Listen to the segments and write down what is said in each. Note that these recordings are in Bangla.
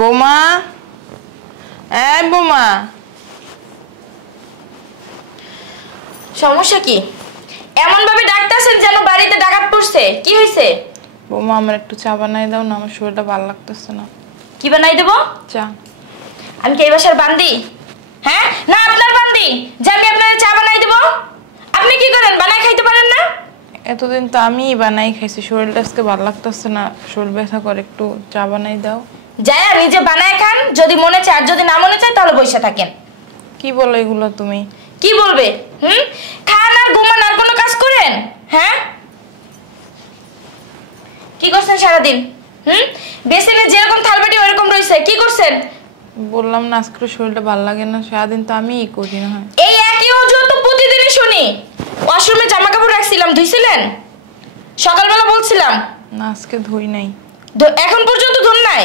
বৌমা, এই বৌমা, সমস্যা কি? এমন ভাবে ডাকতেছেন যেন বাড়িতে ডাকাত পড়ছে। কি হয়েছে? বৌমা আমার একটু চা বানাই দাও না, আমার শরীরটা ভালো লাগতেছে না। কি বানাই দেবো? চা। আমি কি এই বাসার বান্দি? হ্যাঁ না আপনার বান্দি যে আমি আপনার চা বানাই দেবো? আপনি কি করেন, বানাই খাইতে পারেন না? এতদিন তো আমিই বানাই খাইছি, শরীরটা আজকে ভালো লাগতেছে না, শরীর ব্যথা করে, একটু চা বানাই দাও। যাই নিজে বানায় খান, যদি মনে চায়, আর যদি না মনে চায় তাহলে বসে থাকেন। কি বলো এগুলো তুমি? কি বলবে? খান আর ঘুমান আর কোনো কাজ করেন? হ্যাঁ কি করছেন সারাদিন? বেসিনে যেরকম থালবাটি ওরকম রয়েছে, কি করছেন? বললাম না আজকে শরীরটা ভালো লাগে না, সারাদিন তো আমিই করি না। হয় এই একই অজুহাত তো প্রতিদিনই শুনি। ওয়াশরুমে জামা কাপড় রাখছিলাম, ধুইছিলেন? সকালবেলা বলছিলাম না, আজকে ধুই নাই। এখন পর্যন্ত ধুন নাই?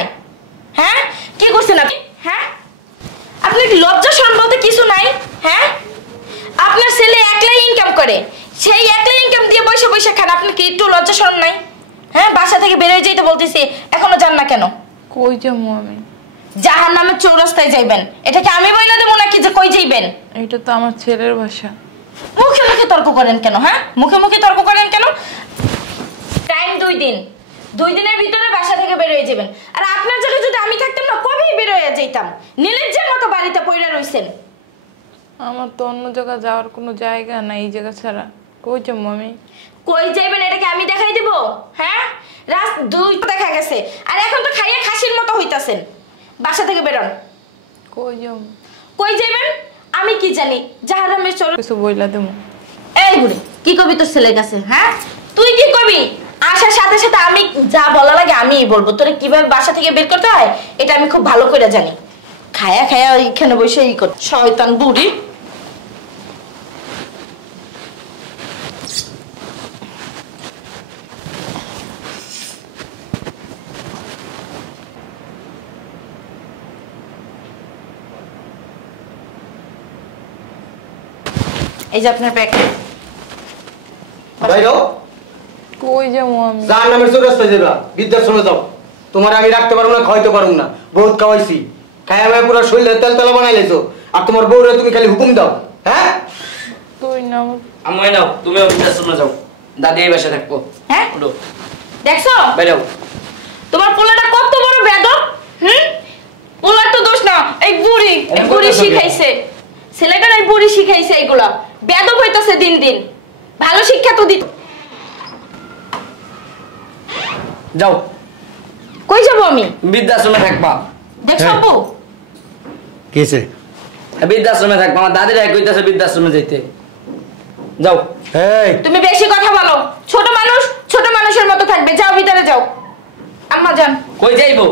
হ্যাঁ কি করছেন আপনি? হ্যাঁ আপনি লজ্জা শরম বলতে কিছু নাই? হ্যাঁ আপনার ছেলে একলাই ইনকাম করে, সেই একলাই ইনকাম দিয়ে বসে বসে খান, আপনি কি একটু লজ্জা শরম নাই? হ্যাঁ বাসা থেকে বেরোয় যেতে বলতেছি, এখনো যান না কেন? কই যাবো আমি? জাহান্নামের চৌরাস্তায় যাইবেন। এটা কি আমি বইলা দেবো নাকি যে কই যাইবেন? এটা তো আমার ছেলের বাসা। মুখে মুখে তর্ক করেন কেন? হ্যাঁ মুখে মুখে তর্ক করেন কেন? টাইম 2 দিন, 2 দিনের ভিতরে বাসা থেকে বেরোয় যাবেন। আর আপনার জায়গায় যদি আমি থাকতাম না, কবেই বেরোয় যাইতাম। নির্লজ্জের মতো বাড়িতে পইরা রইছেন। আমার তো অন্য জায়গায় যাওয়ার কোনো জায়গা নাই এই জায়গা ছাড়া। কই যাবো আমি? কই যাইবেন এটা কি আমি দেখাই দিব? হ্যাঁ রাত 2 দেখা গেছে, আর এখন তো খাইয়া খাসির মতো হইতাছেন। বাসা থেকে বেরোন। কই যাবো? কই যাইবেন আমি কি জানি? জাহান্নামের চোর কিছু বইলা দেবো? এই বুড়ি কি কবি তোর ছেলের কাছে? হ্যাঁ তুই কি কবি? আসার সাথে সাথে আমি যা বলা লাগে আমিই বলবো। তোরে কিভাবে বাসা থেকে বের করতে হয় এটা আমি খুব ভালো করে জানি। খায়া খায়া ওইখানে বসে ই কর, শয়তান বুড়ি। এই যে আপনার ব্যাগ। বাইরো। কই যাবো আমি? জাহান্নামের চৌরাস্তায় যাবা, বৃদ্ধাশ্রমে যাও। তোমার আমি রাখতে পারবো না, খাওয়াইতে পারবো না, বহুত খাওয়াইছি। খাইয়া মায়া পুরো শরীরে তেল তেলা বানাই লাইছো, আর তোমার বউরে তুমি খালি হুকুম দাও। হ্যাঁ তুই না আমি নাও, তুমিও বৃদ্ধাশ্রমে যাও, দাদি এই বাসায় থাকবো। হ্যাঁ উঠো, দেখছো বাইরাও। তোমার পোলাটা কত বড় বেয়াদব। পোলার তো দোষ না, এই বুড়ি শিখাইছে ছেলেটার, এই বুড়ি শিখাইছে এইগুলা। বেয়াদব হইতাছে দিন দিন, ভালো শিক্ষা তো দিত। যাও। কই যাবো আমি? বৃদ্ধাশ্রমে থাকবা। দেখছো আপু? কিছে? বৃদ্ধাশ্রমে থাকবা, আমার দাদিরা কইতাছে বৃদ্ধাশ্রমে যাইতে। যাও। এই তুমি বেশি কথা বলো। ছোট মানুষ ছোট মানুষের মতো থাকবে। যাও ভিতরে যাও। আম্মা যান। কই যাইবো?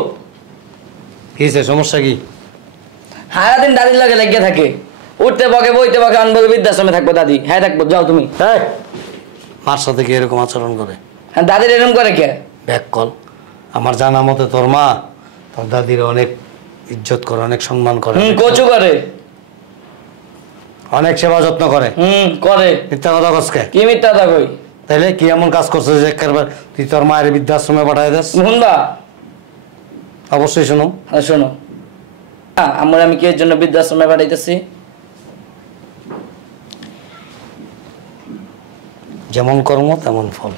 কিছে, সমস্যা কি? সারাদিন দাদির লাগে লেগে থাকে, উঠতে বকে বইতে বকে, আনবো বৃদ্ধাশ্রমে থাকবো দাদি। হ্যাঁ থাকবো, যাও তুমি। এই মার সাথে কি এরকম আচরণ করে? হ্যাঁ দাদির এরকম করে কে? Back call. আমার জানা মতে তোর মা তোর দাদির অনেক ইজ্জত করে, অনেক সম্মান করে, কচু করে, অনেক সেবা যত্ন করে। করে। মিথ্যা কথা কসকে? কি মিথ্যা কথা কই? তাইলে কি এমন কাজ করছে যে একবার তুই তোর মায়ের বৃদ্ধাশ্রমে পাঠাই দিস? শুনবা? অবশ্যই শুনুম। হ্যাঁ শোনো, আমার আমি কি এর জন্য বৃদ্ধাশ্রমে পাঠাইতেছি? যেমন কর্ম তেমন ফল।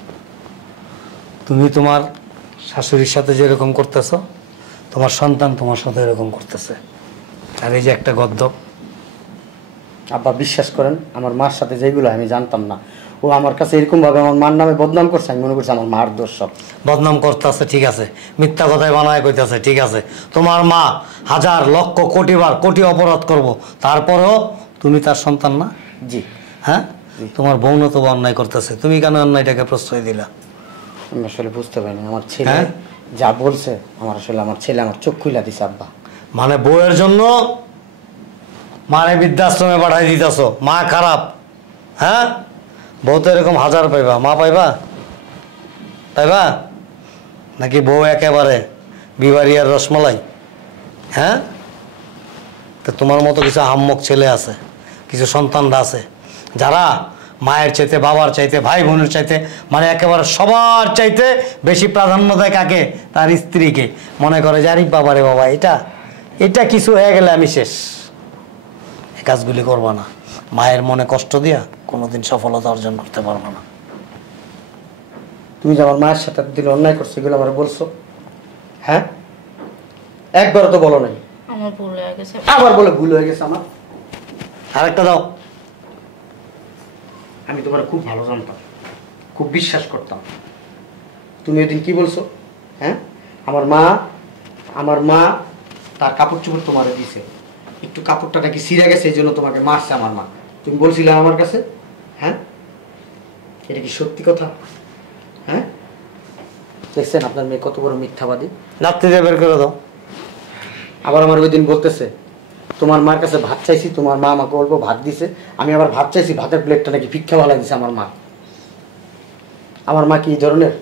তুমি তোমার শাশুড়ির সাথে যেরকম করতেছ, তোমার সন্তান তোমার সাথে এরকম করতেছে। আর এই যে একটা গদ্য, আব্বা বিশ্বাস করেন, আমার মার সাথে যেগুলো আমি জানতাম না, ও আমার কাছে এরকম ভাবে আমার মার নামে বদনাম করছে, আমি মনে করছি আমার মার দোষ সব। বদনাম করতেছে ঠিক আছে, মিথ্যা কথায় বানায় কইতেছে ঠিক আছে। তোমার মা হাজার লক্ষ কোটিবার কোটি অপরাধ করব, তারপরেও তুমি তার সন্তান না? জি। হ্যাঁ, তোমার বউন তো অন্যায় করতেছে, তুমি কেন অন্যায়টাকে প্রশ্রয় দিলা? আমি আসলে বুঝতে পারিনি, আমার ছেলে যা বলছে, আমার ছেলে আমার চোখ খুইলা দিছে আব্বা। মানে বউয়ের জন্য মানে বৃদ্ধাশ্রমে পাঠাই দিতেছ? মা খারাপ? হ্যাঁ, বউ তো এরকম হাজার পাইবা, মা পাইবা? পাইবা নাকি বউ একেবারে বিবারিয়ার রসমলাই? হ্যাঁ, তো তোমার মতো কিছু আহাম্মক ছেলে আছে, কিছু সন্তানরা আছে যারা মায়ের চাইতে, বাবার চাইতে, ভাই বোনের চাইতে, মানে একেবারে সবার চাইতে বেশি প্রাধান্য দেয় কাকে? তার স্ত্রীকে। মনে করে যে আরে বাবারে বাবা, এটা কিছু হয়ে গেলে আমি শেষ। এই কাজগুলি করবা না। মায়ের মনে কষ্ট দিয়া কোনোদিন সফলতা অর্জন করতে পারবা না। তুমি যে আমার মায়ের সাথে দিন অন্যায় করছো, এগুলো আমার বলছো? হ্যাঁ, একবারও তো বলো নাই। আমার ভুল হয়ে গেছে। আবার বলে ভুল হয়ে গেছে আমার। আরেকটা দাও। আমি তোমার খুব ভালো জানতাম, খুব বিশ্বাস করতাম। তুমি ওই দিন কি বলছো? হ্যাঁ, আমার মা তার কাপড় চোপড় তোমারে দিছে, একটু কাপড়টা নাকি ছিঁড়ে গেছে, এই জন্য তোমাকে মারছে আমার মা। তুমি বলছিলে আমার কাছে। হ্যাঁ, এটা কি সত্যি কথা? হ্যাঁ, দেখছেন আপনার মেয়ে কত বড় মিথ্যাবাদী। নাত্তিতে বের করে দাও। আবার আমার ওই দিন বলতেছে তোমার মার কাছে ভাত চাইছি, তোমার মা আমাকে বলবো ভাত দিছে। আমি আবার ভাত চাইছি, ভাতের প্লেটটা নাকি ভিক্ষা ভালা দিছে আমার মা। আমার মা কি এই ধরনের?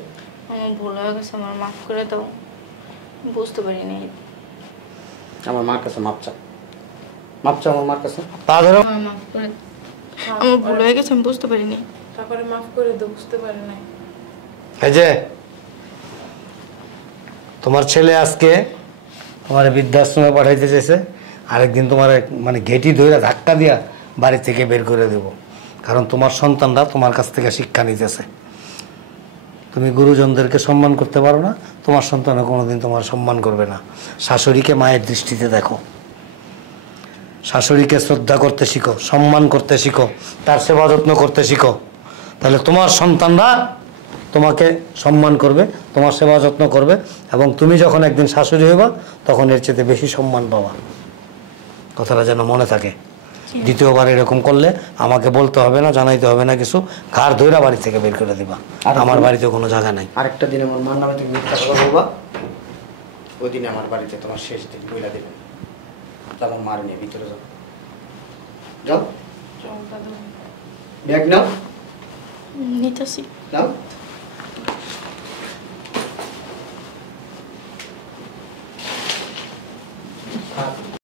আমার ভুল হয়ে গেছে, আমার মাফ করে দাও। বুঝতে পারিনি। আমার মার কাছে মাপ চাও, মাপ চাও আমার মার কাছে। পা ধরো। আমার মাফ করে দাও। আমার ভুল হয়ে গেছে, আমি বুঝতে পারিনি। তারপরে মাফ করে দাও, বুঝতে পারে নাই। এই যে তোমার ছেলে আজকে তোমার বৃদ্ধাশ্রমে পাঠাইতে চেয়েছে, আরেকদিন তোমার মানে ঘেটি ধরে ধাক্কা দিয়া বাড়ি থেকে বের করে দেব। কারণ তোমার সন্তানরা তোমার কাছ থেকে শিক্ষা নিতেছে। তুমি গুরুজনদেরকে সম্মান করতে পারো না, তোমার সন্তানও কোনোদিন তোমার সম্মান করবে না। শাশুড়িকে মায়ের দৃষ্টিতে দেখো, শাশুড়িকে শ্রদ্ধা করতে শিখো, সম্মান করতে শিখো, তার সেবা যত্ন করতে শিখো। তাহলে তোমার সন্তানরা তোমাকে সম্মান করবে, তোমার সেবা যত্ন করবে, এবং তুমি যখন একদিন শাশুড়ি হইবা তখন এর চেয়ে বেশি সম্মান পাবা। কথাটা যেন মনে থাকে। দ্বিতীয়বার এরকম করলে আমাকে বলতে হবে না, জানাইতে হবে না কিছু, ঘাড় ধইরা বাড়ি থেকে বের করে দিবা। আর আমার বাড়িতে কোনো জায়গা নাই। আরেকটা দিন আমার মার নামে তুমি মিথ্যা কথা বলবা, ওই দিনে আমার বাড়িতে তোমার শেষ দিন বইলা দেবে। আমার মার নিয়ে ভিতরে যাও, যাও, ব্যাগ নাও, নিতেছি। নাও।